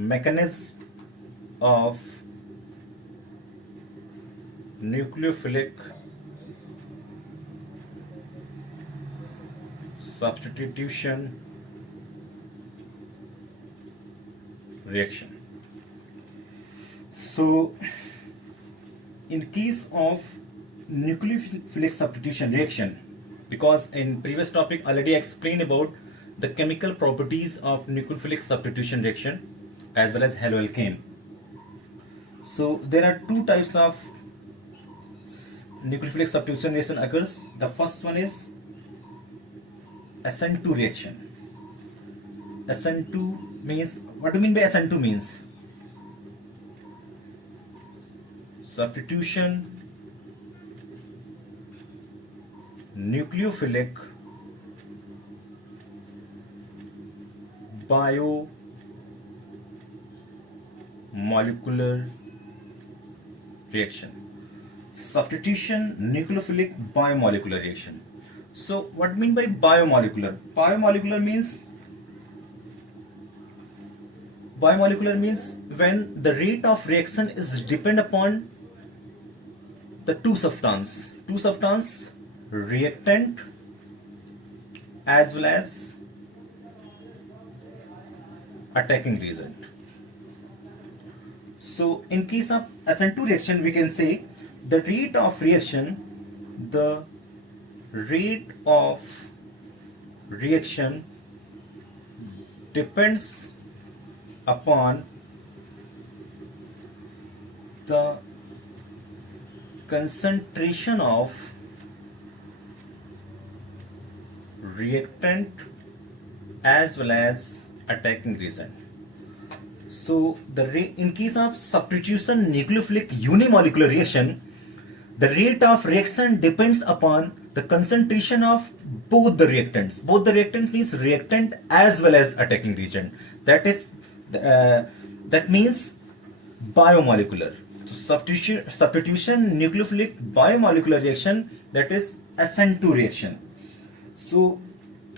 mechanism of nucleophilic substitution reaction. So in case of nucleophilic substitution reaction, because in previous topic already I explained about the chemical properties of nucleophilic substitution reaction as well as haloalkane. So there are two types of nucleophilic substitution reaction occurs. The first one is SN2 reaction. SN2 means, what do you mean by SN2 means? Substitution nucleophilic biomolecular reaction. Substitution nucleophilic biomolecular reaction. So what mean by biomolecular? Biomolecular means when the rate of reaction is depend upon the two substance, reactant as well as attacking reagent. So in case of SN2 reaction, we can say the rate of reaction depends upon the concentration of reactant as well as attacking reagent. So in case of substitution nucleophilic unimolecular reaction, the rate of reaction depends upon the concentration of both the reactants. Both the reactants means reactant as well as attacking reagent. That means biomolecular. So substitution nucleophilic biomolecular reaction, that is SN2 reaction. So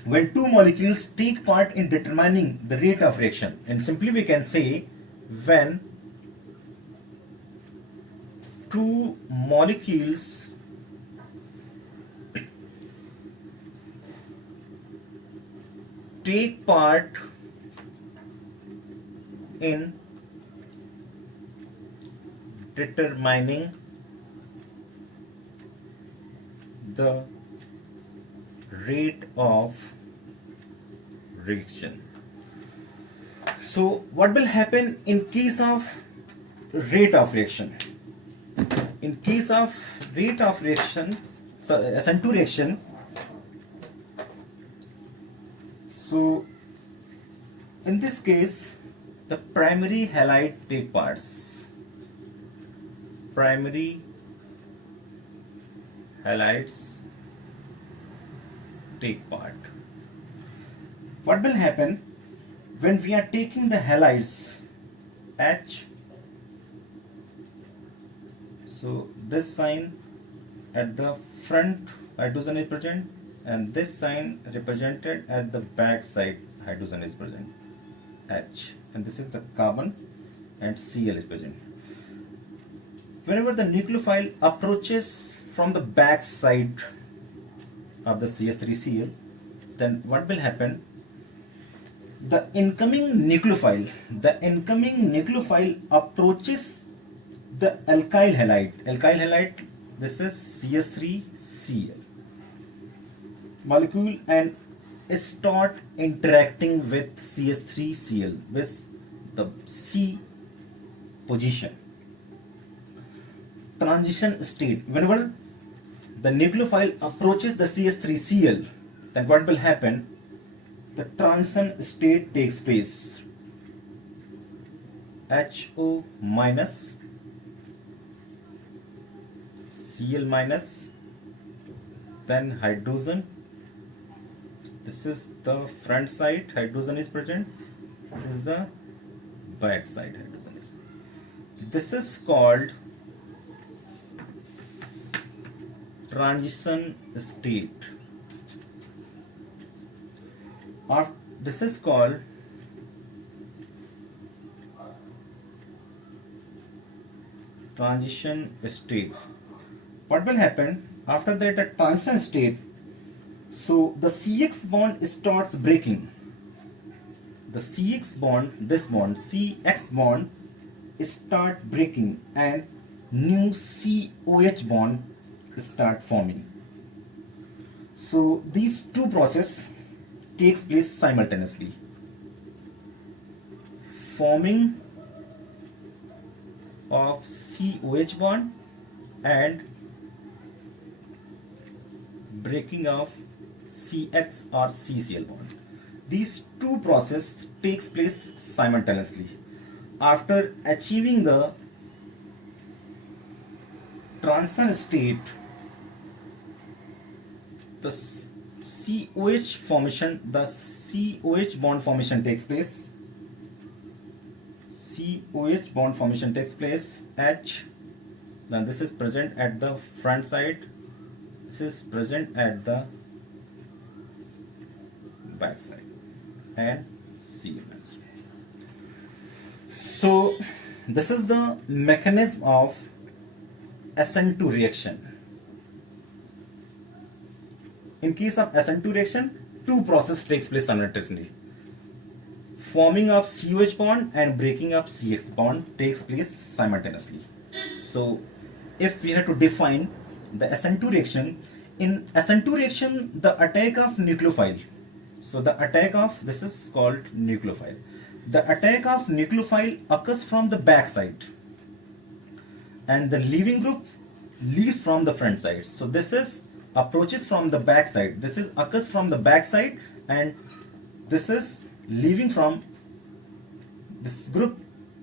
when two molecules take part in determining the rate of reaction, and simply we can say when two molecules take part in determining the rate of reaction. So what will happen in case of rate of reaction? In case of rate of reaction, so SN2 reaction, so in this case the primary halide take parts. Primary halides take part. What will happen when we are taking the halides H? So this sign at the front hydrogen is present, and this sign represented at the back side hydrogen is present, H, and this is the carbon and Cl is present. Whenever the nucleophile approaches from the back side of the CH3Cl, then what will happen? The incoming nucleophile approaches the alkyl halide. This is CH3Cl molecule and start interacting with CH3Cl with the C position. Transition state. Whenever the nucleophile approaches the CH3Cl, then what will happen? The transition state takes place. HO minus, Cl minus, then hydrogen. This is the front side, hydrogen is present. This is the back side, hydrogen is present. This is called transition state, or this is called transition state. What will happen after that? A transition state. So the CX bond starts breaking. The CX bond, this bond, CX bond, start breaking, and new COH bond start forming. So these two processes takes place simultaneously. Forming of COH bond and breaking of CX or CCl bond. These two processes takes place simultaneously. After achieving the transition state, the COH formation, the COH bond formation takes place. COH bond formation takes place H. Then this is present at the front side. This is present at the back side, and COH. So this is the mechanism of SN2 reaction. In case of SN2 reaction, two processes takes place simultaneously. Forming of COH bond and breaking of CX bond takes place simultaneously. So if we have to define the SN2 reaction, in SN2 reaction, the attack of nucleophile. So the attack of, this is called nucleophile. The attack of nucleophile occurs from the back side, and the leaving group leaves from the front side. So this is approaches from the back side. This is occurs from the back side, and this is leaving from this group.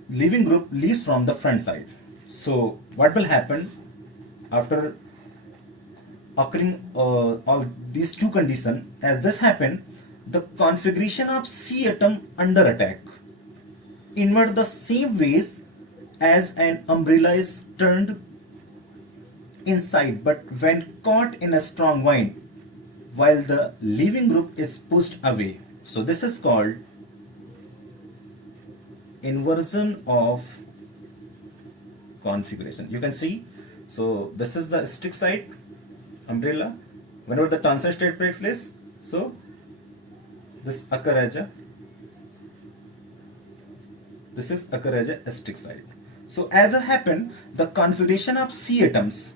Leaving group leaves from the front side. So what will happen after occurring all these two conditions? As this happen, the configuration of C atom under attack invert the same ways as an umbrella is turned inside, but when caught in a strong wind, while the leaving group is pushed away. So this is called inversion of configuration. You can see, so this is the stick side umbrella. Whenever the transition state takes place, so this occur as a stick side. So as a happen, the configuration of C atoms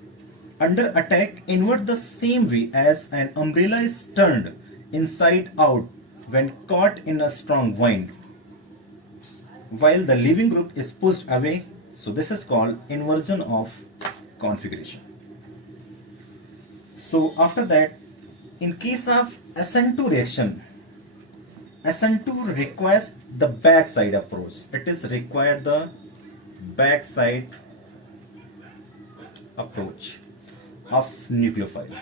under attack invert the same way as an umbrella is turned inside out when caught in a strong wind, while the leaving group is pushed away. So this is called inversion of configuration. So after that, in case of SN2 reaction, SN2 requires the backside approach. It is required the backside approach of nucleophile.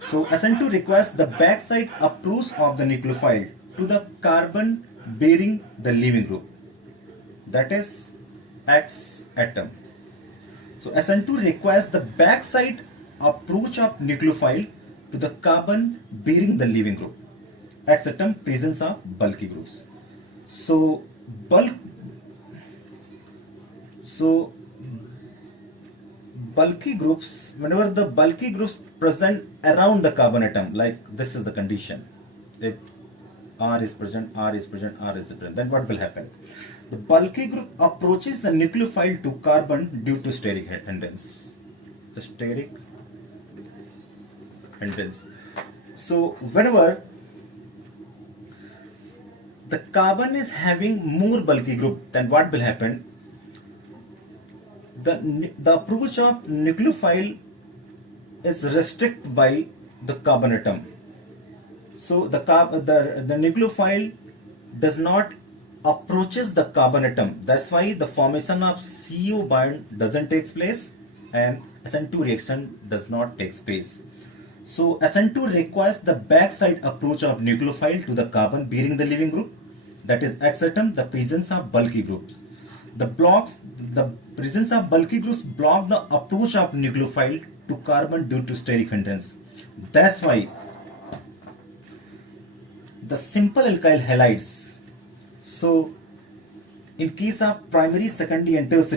So SN2 requires the backside approach of the nucleophile to the carbon bearing the leaving group, that is X atom. So SN2 requires the backside approach of nucleophile to the carbon bearing the leaving group, X atom, presence of bulky groups. So bulky groups, whenever the bulky groups present around the carbon atom, like this is the condition, if R is present, R is present, R is present, then what will happen? The bulky group approaches the nucleophile to carbon due to steric hindrance. So whenever the carbon is having more bulky group, then what will happen? The approach of nucleophile is restricted by the carbon atom. So the nucleophile does not approaches the carbon atom. That's why the formation of CO bond doesn't take place and SN2 reaction does not take place. So SN2 requires the backside approach of nucleophile to the carbon bearing the leaving group, that is X atom, the presence of bulky groups. The presence of bulky groups block the approach of nucleophile to carbon due to steric hindrance. That's why the simple alkyl halides. So in case of primary, secondary and tertiary